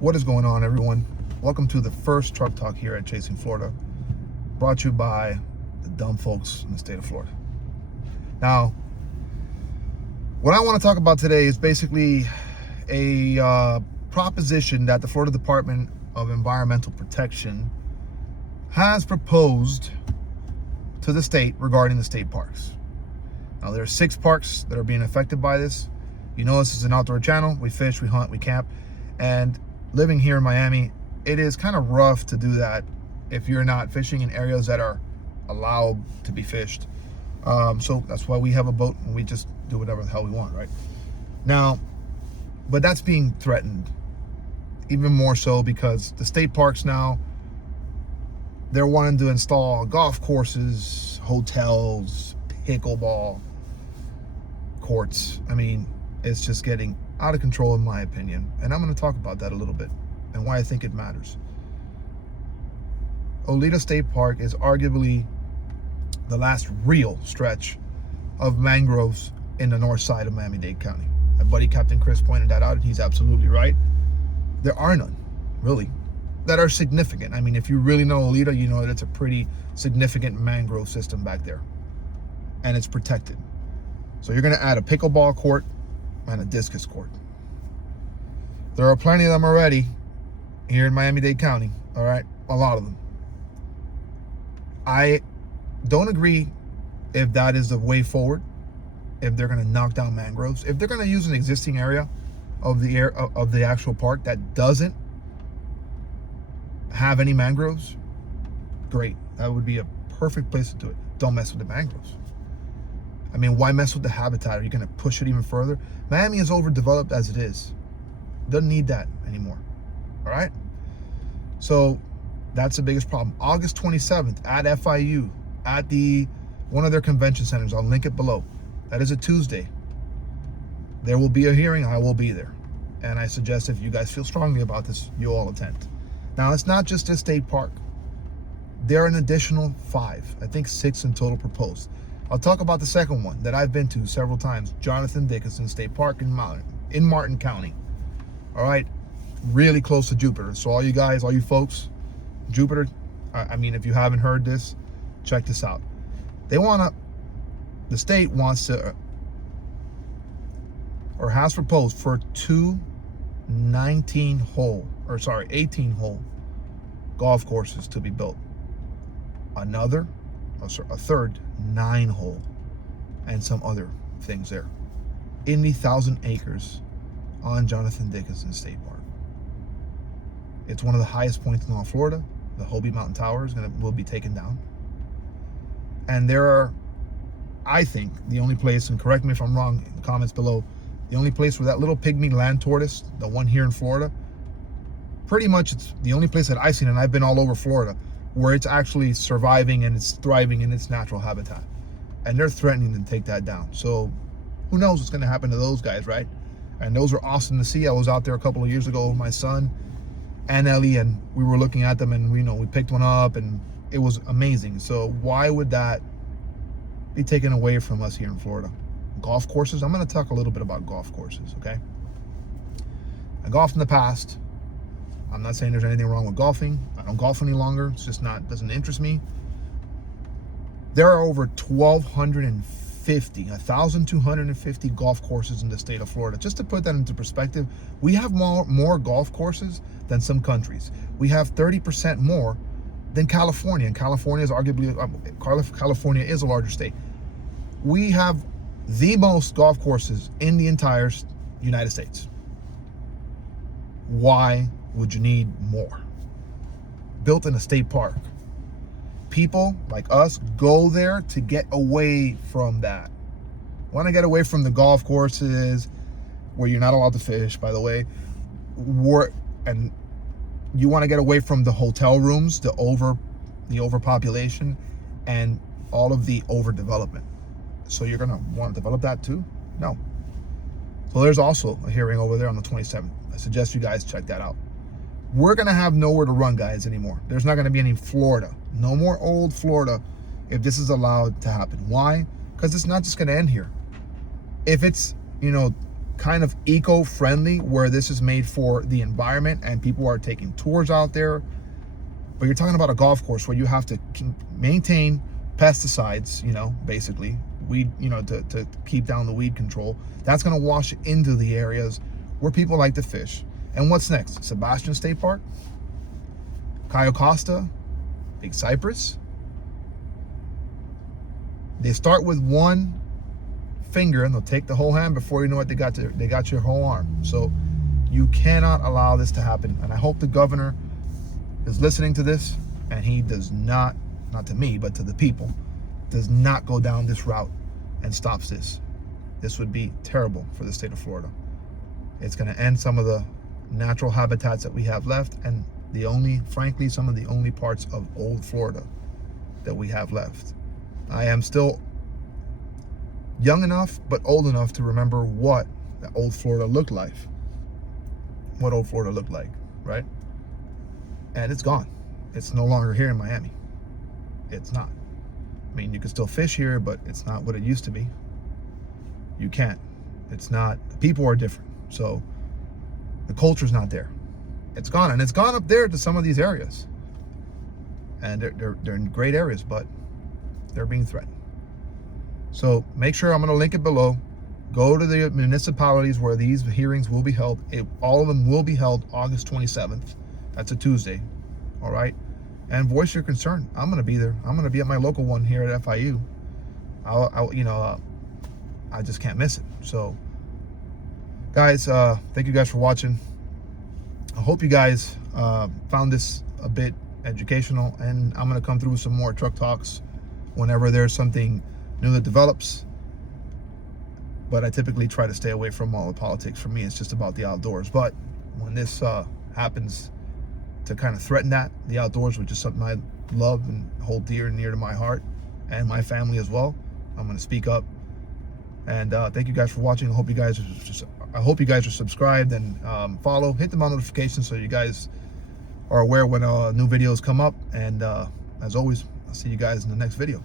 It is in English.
What is going on, everyone? Welcome to the first truck talk here at Chasing Florida, brought to you by the dumb folks in the state of Florida. Now, what I want to talk about today is basically a proposition that the Florida Department of Environmental Protection has proposed to the state regarding the state parks. Now, there are 6 parks that are being affected by this. You know, this is an outdoor channel. We fish, we hunt, we camp, and living here in Miami, it is kind of rough to do that if you're not fishing in areas that are allowed to be fished. So that's why we have a boat and we just do whatever the hell we want, right? Now, but that's being threatened even more so because the state parks now, they're wanting to install golf courses, hotels, pickleball courts. I mean, it's just getting out of control in my opinion. And I'm going to talk about that a little bit and why I think it matters. Oleta State Park is arguably the last real stretch of mangroves in the north side of Miami-Dade County. My buddy Captain Chris pointed that out, and he's absolutely right. There are none, really, that are significant. I mean, if you really know Oleta, you know that it's a pretty significant mangrove system back there, and it's protected. So you're going to add a pickleball court and a discus court. There are plenty of them already here in Miami-Dade County, all right? A lot of them. I don't agree if that is the way forward, if they're going to knock down mangroves. If they're going to use an existing area of the actual park that doesn't have any mangroves, great. That would be a perfect place to do it. Don't mess with the mangroves. I mean, why mess with the habitat? Are you going to push it even further? Miami is overdeveloped as it is. Doesn't need that anymore. All right? So that's the biggest problem. August 27th at FIU, at one of their convention centers. I'll link it below. That is a Tuesday. There will be a hearing. I will be there. And I suggest if you guys feel strongly about this, you all attend. Now, it's not just this state park. There are an additional 5, I think 6 in total proposed. I'll talk about the second one that I've been to several times, Jonathan Dickinson State Park in Martin County. All right, really close to Jupiter. So all you guys, all you folks, Jupiter, I mean, if you haven't heard this, check this out. The state wants to, or has proposed for 2 18-hole golf courses to be built. A third 9-hole, and some other things there in the 1,000 acres on Jonathan Dickinson State Park. It's one of the highest points in all Florida. The Hobie Mountain Tower will be taken down. And there are, I think, the only place, and correct me if I'm wrong in the comments below, the only place where that little pygmy land tortoise, the one here in Florida, pretty much it's the only place that I've seen, and I've been all over Florida, where it's actually surviving and it's thriving in its natural habitat. And they're threatening to take that down. So who knows what's going to happen to those guys, right? And those were awesome to see. I was out there a couple of years ago with my son and Ellie, and we were looking at them, and we picked one up, and it was amazing. So why would that be taken away from us here in Florida? Golf courses. I'm going to talk a little bit about golf courses, okay? I golfed in the past. I'm not saying there's anything wrong with golfing. I don't golf any longer. It's just doesn't interest me. There are over 1,250 golf courses in the state of Florida. Just to put that into perspective, we have more golf courses than some countries. We have 30% more than California, and California is a larger state. We have the most golf courses in the entire United States. Why would you need more? Built in a state park. People like us go there to get away from that. Want to get away from the golf courses where you're not allowed to fish, by the way. And you want to get away from the hotel rooms, the overpopulation, and all of the overdevelopment. So you're going to want to develop that too? No. So there's also a hearing over there on the 27th. I suggest you guys check that out. We're going to have nowhere to run, guys, anymore. There's not going to be any Florida. No more old Florida if this is allowed to happen. Why? Because it's not just going to end here. If it's, kind of eco-friendly, where this is made for the environment and people are taking tours out there. But you're talking about a golf course where you have to maintain pesticides, you know, basically weed, you know, to keep down the weed control. That's going to wash into the areas where people like to fish. And what's next? Sebastian State Park, Cayo Costa, Big Cypress. They start with one finger and they'll take the whole hand. Before you know it, they got your whole arm. So you cannot allow this to happen. And I hope the governor is listening to this, and he does not to me, but to the people, does not go down this route and stops this. This would be terrible for the state of Florida. It's going to end some of the natural habitats that we have left, and frankly, some of the only parts of old Florida that we have left. I am still young enough, but old enough to remember what the old Florida looked like. What old Florida looked like, right? And it's gone. It's no longer here in Miami. It's not. I mean, you can still fish here, but it's not what it used to be. You can't. It's not. The people are different. So the culture's not there. It's gone. And it's gone up there to some of these areas. And they're in great areas, but they're being threatened. So make sure, I'm going to link it below. Go to the municipalities where these hearings will be held. All of them will be held August 27th. That's a Tuesday. All right. And voice your concern. I'm going to be there. I'm going to be at my local one here at FIU. I just can't miss it. So guys, thank you guys for watching. I hope you guys found this a bit educational, and I'm going to come through with some more truck talks whenever there's something new that develops. But I typically try to stay away from all the politics. For me, it's just about the outdoors. But when this happens to kind of threaten the outdoors, which is something I love and hold dear and near to my heart and my family as well, I'm going to speak up. And thank you guys for watching. I hope you guys are subscribed and follow. Hit the bell notifications so you guys are aware when new videos come up. And as always, I'll see you guys in the next video.